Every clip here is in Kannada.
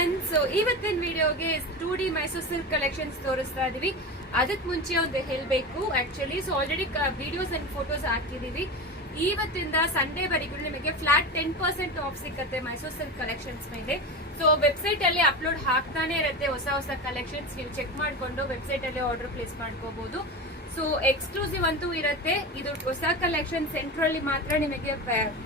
ಫ್ರೆಂಡ್ಸ್, ಇವತ್ತಿನ ವಿಡಿಯೋಗೆ 2D ಮೈಸೂರು ಸಿಲ್ಕ್ ಕಲೆಕ್ಷನ್ಸ್ ತೋರಿಸ್ತಾ ಇದೀವಿ. ಅದಕ್ಕೆ ಮುಂಚೆ ಒಂದು ಹೇಳಬೇಕು actually. So already videos and photos ಹಾಕಿದೀವಿ. ಇವತ್ತಿಂದ ಸಂಡೇ ವರೆಗೂ ನಿಮಗೆ ಫ್ಲಾಟ್ 10% ಆಫ್ ಸಿಕ್ಕತ್ತೆ ಮೈಸೂರು ಸಿಲ್ಕ್ ಕಲೆಕ್ಷನ್ಸ್ ಮೇಲೆ. ಸೊ ವೆಬ್ಸೈಟ್ ಅಲ್ಲಿ ಅಪ್ಲೋಡ್ ಹಾಕ್ತಾನೆ ಇರುತ್ತೆ ಹೊಸ ಕಲೆಕ್ಷನ್ಸ್. ನೀವು ಚೆಕ್ ಮಾಡ್ಕೊಂಡು ವೆಬ್ಸೈಟ್ ಅಲ್ಲಿ ಆರ್ಡರ್ ಪ್ಲೇಸ್ ಮಾಡ್ಕೋಬಹುದು. ಸೊ ಎಕ್ಸ್ಕ್ಲೂಸಿವ್ ಅಂತೂ ಇರುತ್ತೆ. ಇದು ಹೊಸ ಕಲೆಕ್ಷನ್ ಸೆಂಟ್ರಲ್ಲಿ ಮಾತ್ರ ನಿಮಗೆ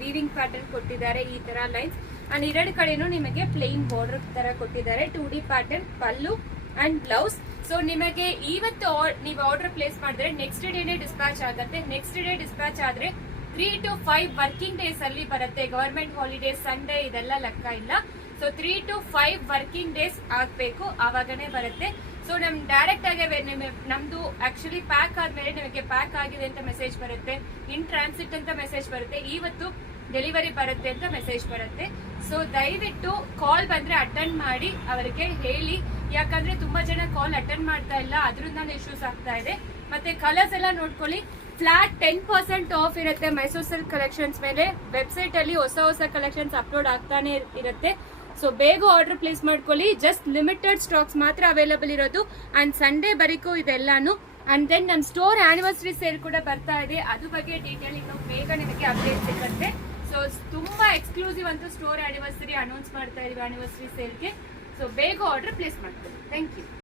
ವೀವಿಂಗ್ ಪ್ಯಾಟರ್ನ್ ಕೊಟ್ಟಿದ್ದಾರೆ, ಈ ತರ ಲೈನ್ಸ್ ಅಂಡ್ ಎರಡು ಕಡೆನೂ ನಿಮಗೆ ಪ್ಲೇನ್ ಬಾರ್ಡರ್ ತರ ಕೊಟ್ಟಿದ್ದಾರೆ. 2D pattern pallu and blouse. So ನಿಮಗೆ ಇವತ್ತು ನೀವು ಆರ್ಡರ್ ಪ್ಲೇಸ್ ಮಾಡಿದ್ರೆ ನೆಕ್ಸ್ಟ್ ಡೇನೆ ಡಿಸ್ಪ್ಯಾಚ್ ಆಗುತ್ತೆ. ನೆಕ್ಸ್ಟ್ ಡೇ ಡಿಸ್ಪ್ಯಾಚ್ ಆದ್ರೆ 3 to 5 ವರ್ಕಿಂಗ್ ಡೇಸ್ ಅಲ್ಲಿ ಬರುತ್ತೆ. ಗವರ್ಮೆಂಟ್ ಹಾಲಿಡೇಸ್, ಸಂಡೇ ಇದೆಲ್ಲ ಲೆಕ್ಕ ಇಲ್ಲ. ಸೊ 3 to 5 ವರ್ಕಿಂಗ್ ಡೇಸ್ ಆಗ್ಬೇಕು, ಆವಾಗನೇ ಬರುತ್ತೆ. ಸೊ ನಮ್ ಡೈರೆಕ್ಟ್ ಆಗಿ ನಮ್ದು ಆಕ್ಚುಲಿ ಪ್ಯಾಕ್ ಆದ್ಮೇಲೆ ನಿಮಗೆ ಪ್ಯಾಕ್ ಆಗಿದೆ ಅಂತ ಮೆಸೇಜ್ ಬರುತ್ತೆ, ಇನ್ ಟ್ರಾನ್ಸಿಟ್ ಅಂತ ಮೆಸೇಜ್ ಬರುತ್ತೆ, ಇವತ್ತು ಡೆಲಿವರಿ ಬರುತ್ತೆ ಅಂತ ಮೆಸೇಜ್ ಬರುತ್ತೆ. ಸೊ ದಯವಿಟ್ಟು ಕಾಲ್ ಬಂದ್ರೆ ಅಟೆಂಡ್ ಮಾಡಿ ಅವರಿಗೆ ಹೇಳಿ, ಯಾಕಂದ್ರೆ ತುಂಬಾ ಜನ ಕಾಲ್ ಅಟೆಂಡ್ ಮಾಡ್ತಾ ಇಲ್ಲ, ಅದರಿಂದ ಇಶ್ಯೂಸ್ ಆಗ್ತಾ ಇದೆ. ಮತ್ತೆ ಕಲರ್ಸ್ ಎಲ್ಲ ನೋಡ್ಕೊಳ್ಳಿ. ಫ್ಲಾಟ್ 10% ಆಫ್ ಇರುತ್ತೆ ಮೈಸೂರು ಸಿಲ್ಕ್ ಕಲೆಕ್ಷನ್ಸ್ ಮೇಲೆ. ವೆಬ್ಸೈಟ್ ಅಲ್ಲಿ ಹೊಸ ಕಲೆಕ್ಷನ್ಸ್ ಅಪ್ಲೋಡ್ ಆಗ್ತಾನೆ ಇರುತ್ತೆ. ಸೊ ಬೇಗ ಆರ್ಡರ್ ಪ್ಲೇಸ್ ಮಾಡ್ಕೊಳ್ಳಿ. ಜಸ್ಟ್ ಲಿಮಿಟೆಡ್ ಸ್ಟಾಕ್ಸ್ ಮಾತ್ರ ಅವೈಲೇಬಲ್ ಇರೋದು. ಅಂಡ್ ಸಂಡೇ ಬರೀಕು ಇದೆಲ್ಲಾನು. ಅಂಡ್ ದೆನ್ ನಮ್ ಸ್ಟೋರ್ ಆನಿವರ್ಸರಿ ಸೇಲ್ ಕೂಡ ಬರ್ತಾ ಇದೆ, ಅದು ಬಗ್ಗೆ ಡೀಟೇಲ್ ಇನ್ನು ಬೇಗ ನಿಮಗೆ ಅಪ್ಡೇಟ್ ಸಿಗುತ್ತೆ. ಸೊ ತುಂಬಾ ಎಕ್ಸ್ಕ್ಲೂಸಿವ್ ಅಂತೂ ಸ್ಟೋರ್ ಆನಿವರ್ಸರಿ ಅನೌನ್ಸ್ ಮಾಡ್ತಾ ಇದೀವಿ ಆನಿವರ್ಸರಿ ಸೇಲ್ಗೆ. ಸೊ ಬೇಗ ಆರ್ಡರ್ ಪ್ಲೇಸ್ ಮಾಡ್ಕೊಳ್ಳಿ. Thank you.